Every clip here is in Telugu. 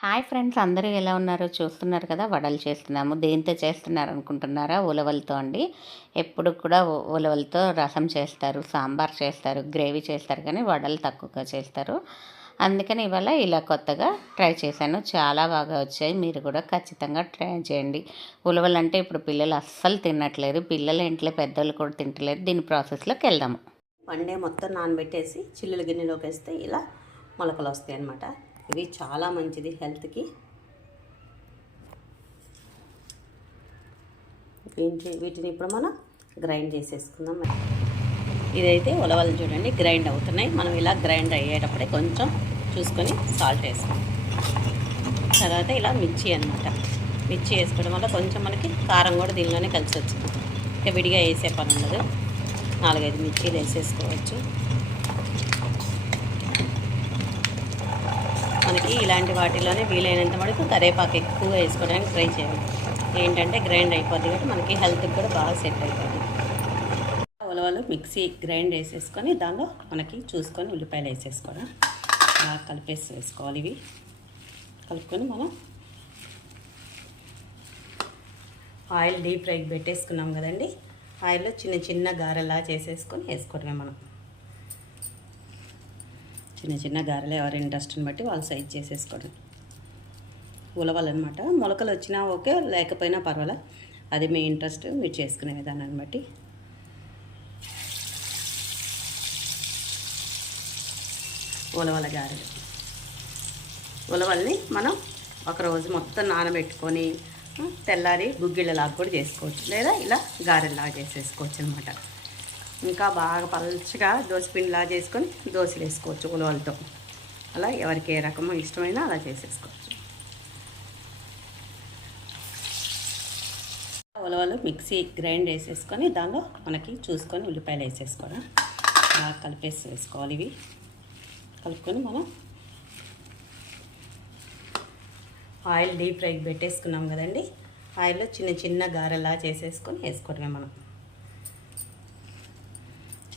హాయ్ ఫ్రెండ్స్ అందరూ ఎలా ఉన్నారో చూస్తున్నారు కదా వడలు చేస్తున్నాము. దేంతో చేస్తున్నారు అనుకుంటున్నారా? ఉలవలతో అండి. ఎప్పుడు కూడా ఉలవలతో రసం చేస్తారు సాంబార్ చేస్తారు గ్రేవీ చేస్తారు కానీ వడలు తక్కువగా చేస్తారు. అందుకని ఇవాళ ఇలా కొత్తగా ట్రై చేశాను. చాలా బాగా వచ్చాయి. మీరు కూడా ఖచ్చితంగా ట్రై చేయండి. ఉలవలు అంటే ఇప్పుడు పిల్లలు అస్సలు తినట్లేదు. పిల్లలు ఇంట్లో పెద్దలు కూడా తింటలేదు దీని ప్రాసెస్లోకి వెళ్దాము. వన్ డే మొత్తం నానబెట్టేసి చిల్లుల గిన్నెలోకి వేస్తే ఇలా మొలకలు వస్తాయి అన్నమాట ఇవి చాలా మంచిది హెల్త్కి. వీటిని ఇప్పుడు మనం గ్రైండ్ చేసేసుకుందాం. ఇదైతే ఉలవలు చూడండి గ్రైండ్ అవుతున్నాయి. మనం ఇలా గ్రైండ్ అయ్యేటప్పుడే కొంచెం చూసుకొని సాల్ట్ వేసుకుందాం. తర్వాత ఇలా మిర్చి అనమాట మిర్చి వేసుకోవడం వల్ల కొంచెం మనకి కారం కూడా దీనిలోనే కలిసి వచ్చింది ఇంకా విడిగా వేసే పని ఉండదు. నాలుగైదు మిర్చీలు వేసేసుకోవచ్చు. మనకి ఇలాంటి వాటిలోనే వీలైనంత మటుకు కరేపాకు ఎక్కువ వేసుకోవడానికి ట్రై చేయాలి ఏంటంటే గ్రైండ్ అయిపోద్ది కాబట్టి మనకి హెల్త్కి కూడా బాగా సెట్ అయిపోద్ది. ఉలవలు మిక్సీ గ్రైండ్ వేసేసుకొని దానిలో మనకి చూసుకొని ఉల్లిపాయలు వేసేసుకోవడం. బాగా కలిపేసి వేసుకోవాలి ఇవి. కలుపుకొని మనం ఆయిల్ డీప్ ఫ్రైకి పెట్టేసుకున్నాం కదండి. ఆయిల్లో చిన్న చిన్న గారెలా చేసేసుకొని వేసుకోవడమే మనం. చిన్న చిన్న గారెలు ఎవరి ఇంట్రెస్ట్ని బట్టి వాళ్ళు సైజ్ చేసేసుకోండి ఉలవాలన్నమాట మొలకలు వచ్చినా ఓకే లేకపోయినా పర్వాలే. అది మీ ఇంట్రెస్ట్ మీరు చేసుకునే విధానాన్ని బట్టి. ఉలవల గారెలు. ఉలవల్ని మనం ఒకరోజు మొత్తం నానబెట్టుకొని తెల్లారి గుగ్గిళ్ళలాగా కూడా చేసుకోవచ్చు. లేదా ఇలా గారెల్లాగా చేసేసుకోవచ్చు అనమాట ఇంకా బాగా పల్చగా దోశపిండిలా చేసుకొని దోశలు వేసుకోవచ్చు ఉలవలతో అలా ఎవరికి ఏ రకమో ఇష్టమైనా అలా చేసేసుకోవచ్చు. ఉలవలు మిక్సీ గ్రైండ్ వేసేసుకొని దానిలో మనకి చూసుకొని ఉల్లిపాయలు వేసేసుకోవడం. బాగా కలిపేసి వేసుకోవాలి ఇవి. కలుపుకొని మనం ఆయిల్ డీప్ ఫ్రైకి పెట్టేసుకున్నాం కదండి. ఆయిల్లో చిన్న చిన్న గారెలా చేసేసుకొని వేసుకోవడమే మనం.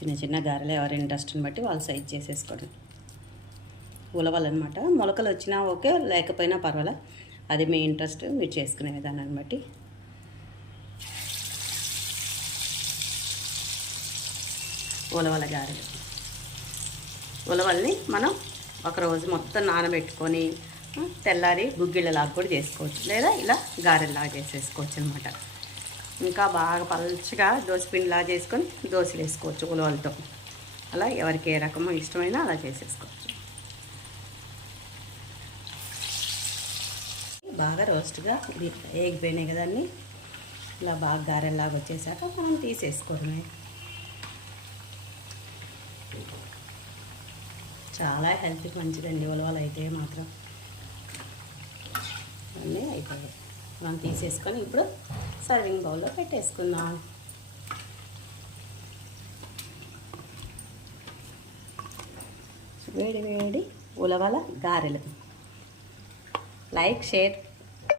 చిన్న చిన్న గారెలు ఎవరి ఇంట్రెస్ట్ని బట్టి వాళ్ళు సైజ్ చేసేసుకోవడం. ఉలవాలన్నమాట మొలకలు వచ్చినా ఓకే లేకపోయినా పర్వాలే. అది మీ ఇంట్రెస్ట్ మీరు చేసుకునే విధానాన్ని బట్టి. ఉలవల గారెలు. ఉలవల్ని మనం ఒకరోజు మొత్తం నానబెట్టుకొని తెల్లారి గుగ్గిళ్ళలాగా కూడా చేసుకోవచ్చు. లేదా ఇలా గారెల్లాగా చేసేసుకోవచ్చు అనమాట ఇంకా బాగా పల్చగా దోశపిండిలా చేసుకొని దోశలు వేసుకోవచ్చు ఉలవలతో. అలా ఎవరికి ఏ రకమో ఇష్టమైనా అలా చేసేసుకోవచ్చు. బాగా రోస్ట్గా ఏగిపోయినాయి వేగిపోయినాయి కదండి ఇలా బాగా గారెలాగా వచ్చేసాక మనం తీసేసుకోవడమే. చాలా హెల్త్కి మంచిదండి ఉలవలు అయితే మాత్రం. అన్నీ అయిపోయాయి. మనం తీసేసుకొని ఇప్పుడు సర్వింగ్ బౌల్లో పెట్టేసుకుందాం. వేడి వేడి ఉలవల గారెలు. Like share